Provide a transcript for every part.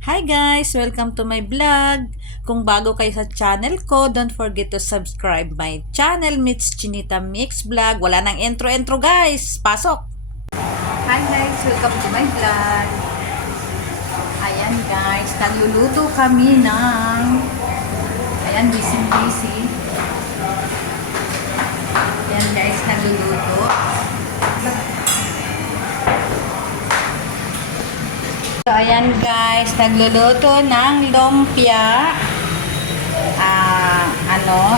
Hi guys! Welcome to my vlog! Kung bago kayo sa channel ko, don't forget to subscribe my channel, Mitz Chinita Mix Vlog. Wala nang intro guys! Pasok! Hi guys! Welcome to my vlog! Ayan guys, nagluluto kami ng busy. Ayan guys, nagluluto. So, ayan guys, nagluluto ng lumpia.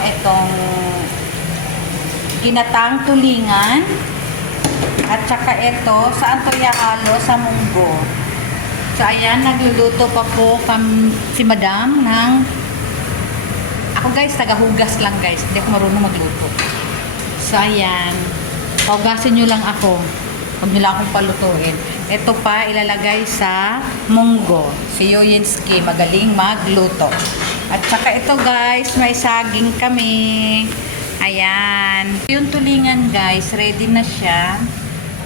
Itong ginatang tulingan. At saka ito, saan to ihalo? Sa munggo. So, ayan, nagluluto pa po si madam ng... Ako guys, tagahugas lang guys. Hindi ako marunong magluto. So, ayan. Paugasin nyo lang ako. Huwag nyo lang akong palutuin. Ito pa, ilalagay sa munggo. Si Yuyinski, magaling magluto. At saka ito guys, may saging kami. Ayan. Yung tulingan guys, ready na siya.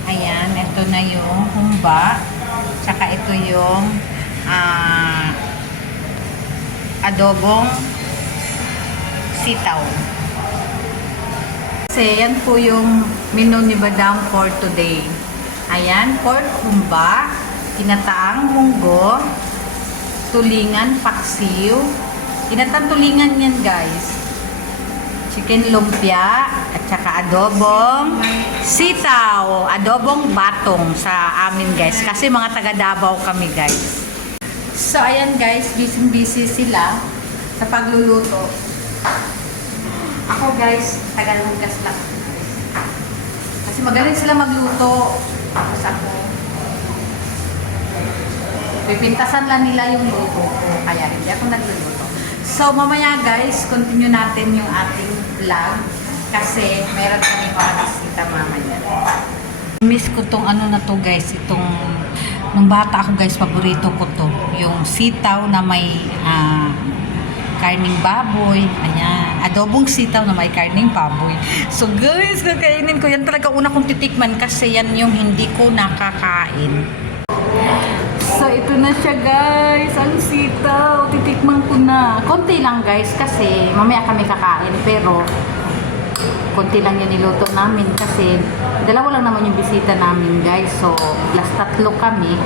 Ayan, ito na yung humba. Saka ito yung adobong sitaw. Kasi yan po yung menu ni Badang for today. Ayan, pork humba, kinataang munggo, tulingan paksiw. Kinataang tulingan yan guys. Chicken lumpia, at saka adobong sitaw, adobong batong sa amin guys. Kasi mga taga Davao kami guys. So ayan guys, busy sila sa pagluluto. Ako guys, taga-lugas lang. Kasi magaling sila magluto. Tapos ako, pipintasan lang nila yung luto ko. Kaya hindi ako nagluluto. So mamaya guys, continue natin yung ating vlog. Kasi meron kami mga bisita mamaya. Miss ko tong ano na to guys. Itong, nung bata ako guys, paborito ko to. Yung sitaw na may karning baboy. Ayan. Adobong sitaw na may karning baboy. So guys, kakainin ko. Yan talaga una kong titikman kasi yan yung hindi ko nakakain. So ito na siya guys. Ang sitaw. Titikman ko na. Konti lang guys kasi mamaya kami kakain. Pero konti lang yung niluto namin kasi dalawa lang naman yung bisita namin guys. So plus 3 kami.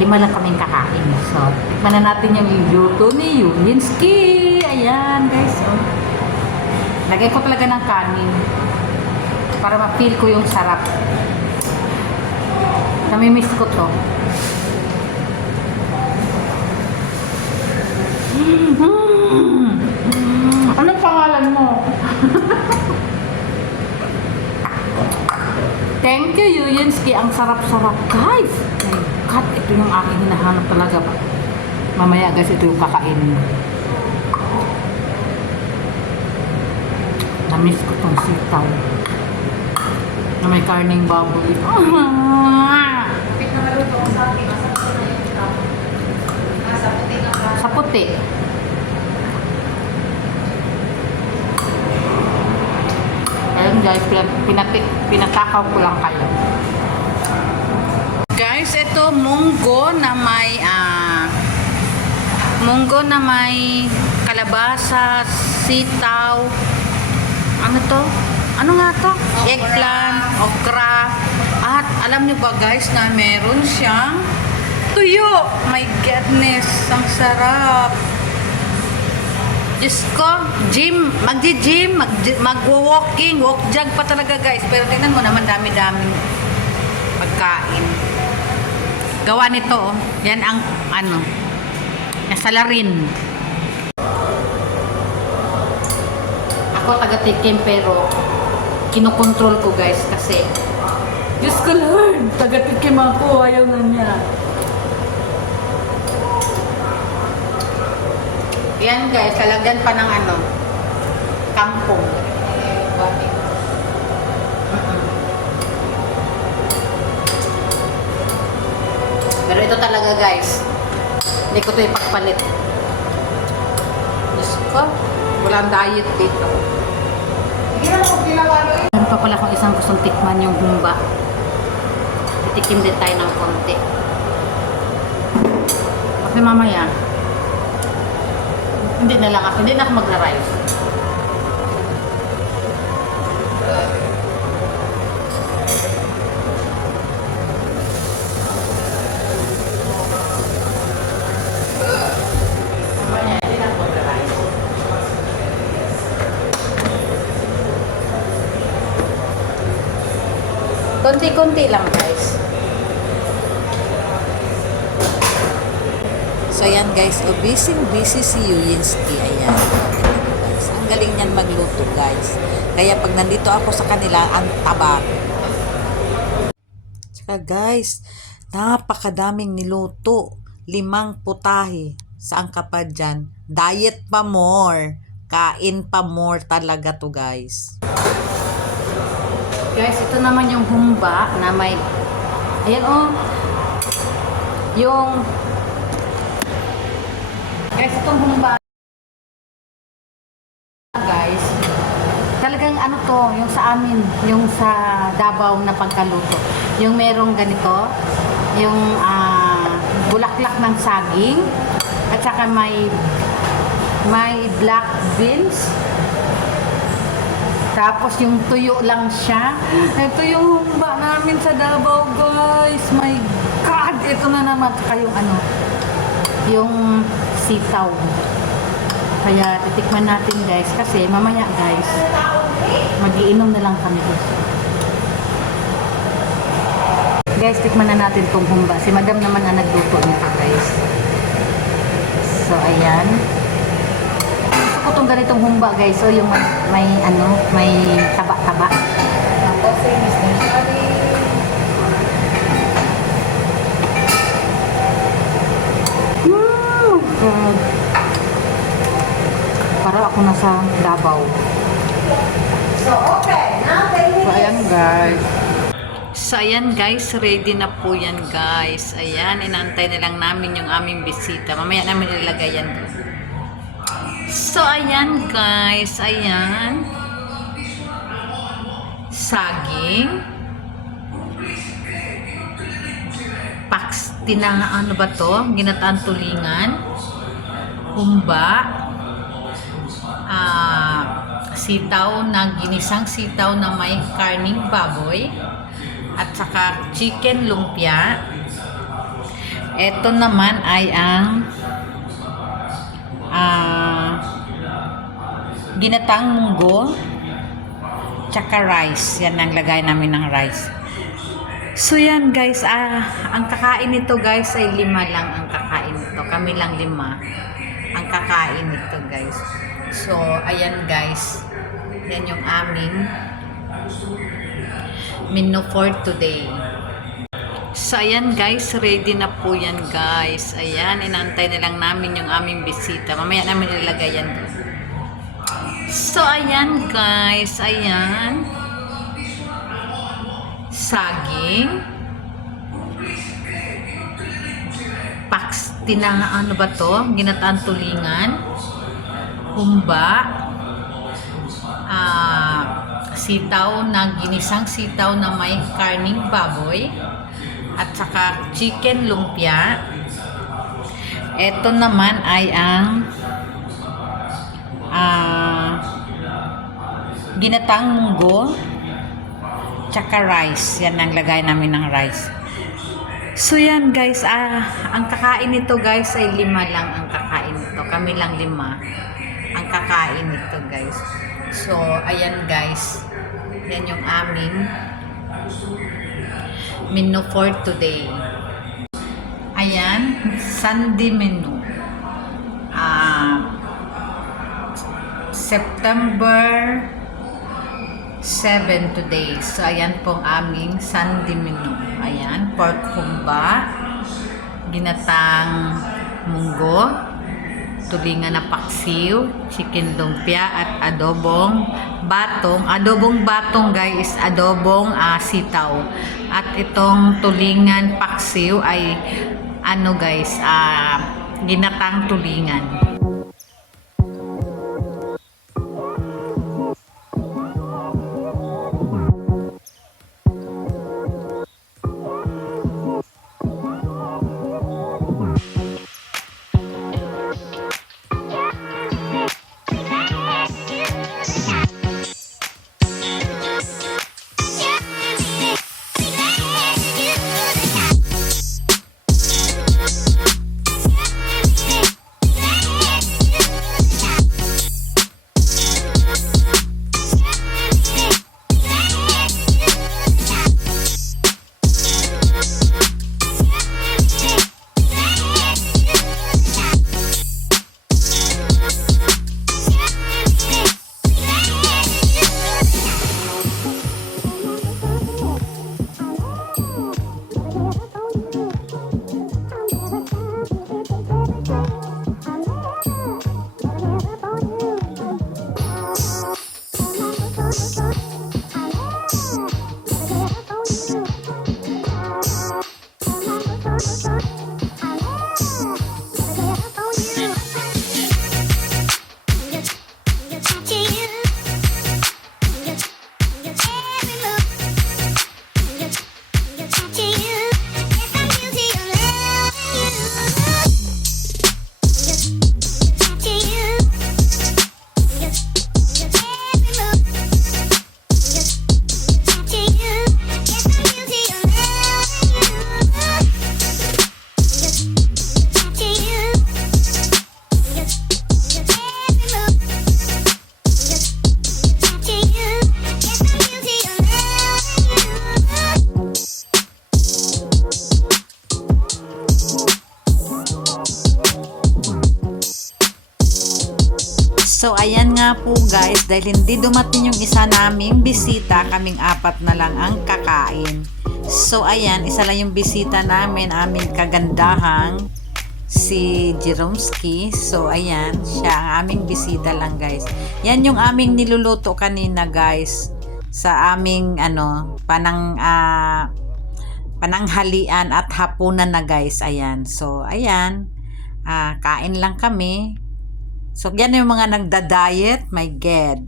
5 lang kaming kakain. So, tikman na natin yung luto ni Yuyinski. Ayan, guys. Oh. Lagay ko talaga ng kanin para ma-feel ko yung sarap. Namimiss ko to. Anong pangalan mo? Thank you, Yuyinski. Ang sarap-sarap, guys. Kat, ito yung aking hinahanap talaga ba? Mamaya guys, ito yung kakainin. Namiss ko tong sitaw na may karning baboy. Sa puti. Ayun guys, pinatakaw ko lang kayo. Guys, ito munggo na may kalabasa, sitaw. Ano to? Ano nga to? Eggplant, okra. At alam niyo ba guys na meron siyang tuyo. My goodness, ang sarap. Diyos ko, magji-gym, mag-walking, walk jog pa talaga guys. Pero tingnan mo naman, dami-daming pagkain. Gawa nito, oh. Yan ang salarin. Ako taga-tikim pero kinokontrol ko guys kasi Diyos ko Lord, taga-tikim ako, ayaw na niya. Yan guys, lalagyan pa ng kangkong. Pero ito talaga guys, hindi ko ito ipagpalit. Diyos ko, walang diet dito. Meron pa pala akong isang gustong tikman yung humba. Titikim din tayo ng konti. Kasi mamaya, hindi na ako magra-rice. Mamaya, hindi na ako magra-rice. Konti-konti lang, guys. So ayan guys, busy si Yuyinsky. Ayan. Guys, ang galing niyan magluto guys. Kaya pag nandito ako sa kanila, ang taba. Tsaka guys, napakadaming niluto. 5 putahe. Saan ka pa dyan? Diet pa more. Kain pa more talaga to guys. Guys, ito naman yung humba na may, ayan oh, yung, guys, itong humba, guys, talagang ano to, yung sa amin, yung sa Davao na pagkaluto, yung merong ganito, yung bulaklak ng saging, at saka may black beans. Tapos yung tuyo lang siya. Ito yung humba namin sa Davao, guys. My God! Ito na naman. Saka yung ano, yung sitaw. Kaya titikman natin, guys. Kasi mamaya, guys, magiinom na lang kami dito. Guys, tikman na natin tong humba. Si Madam naman ang nagluto nito, guys. So, ayan. Gusto ko itong ganitong humba, guys. So, yung may taba-taba. Tapos, Mr. Shari. God. Para ako nasa Davao. So, okay. Now, so, ayan, guys. So ayan guys, ready na po yan guys. Ayan, inantay na lang namin yung aming bisita. Mamaya namin ilagay yan. So ayan guys, ayan. Saging. Ano ba to? Ginataan tulingan. Humba. Sitaw na ginisang sitaw na may karning baboy. At saka chicken lumpia. Ito naman ay ang ginatang munggo tsaka rice. Yan ang lagay namin ng rice. So yan guys, ang kakain nito guys ay 5 lang ang kakain nito. Kami lang 5 ang kakain nito guys. So ayan guys, yan yung aming menu for today. So ayan guys, ready na po yan guys. Ayan, inantay na lang namin yung aming bisita. Mamaya namin ilagay yan. So ayan guys, ayan. Saging. Ano ba to? Ginataan tulingan. Humba. Sitaw na ginisang sitaw na may karning baboy. At saka chicken lumpia. Ito naman ay ang ginatang munggo tsaka rice. Yan ang lagay namin ng rice. So yan guys, ang kakain nito guys ay 5 lang ang kakain nito. Kami lang 5 ang kakain nito guys. So ayan guys, yan yung aming menu for today. Ayan, Sunday menu. September 7 today. So, ayan pong aming Sunday menu. Ayan, pork humba, ginatang munggo, tulingan na paksiw, chicken lumpia, at adobong batong. Adobong batong guys, adobong sitaw. At itong tulingan paksiw ay ano guys, ginatang tulingan. So, ayan nga po guys, dahil hindi dumating yung isa naming bisita, kaming apat na lang ang kakain. So, ayan, isa lang yung bisita namin, aming kagandahang si Jeromski. So, ayan, siya ang aming bisita lang guys. Yan yung aming niluluto kanina guys, sa aming pananghalian at hapunan na guys. Ayan, so, ayan, kain lang kami. So, yan yung mga nagda-diet, my God.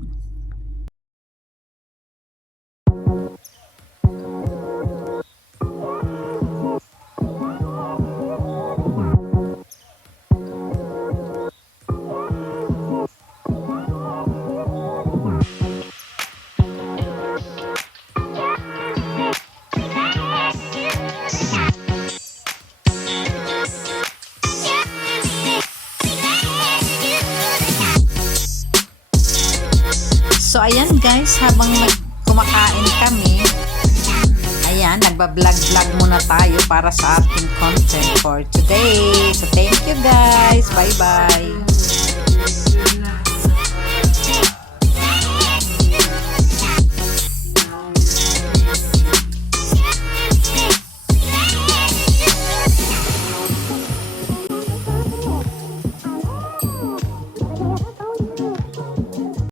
So, ayan guys, habang kumakain kami, ayan, nagbablog-vlog muna tayo para sa ating content for today. So, thank you guys. Bye-bye.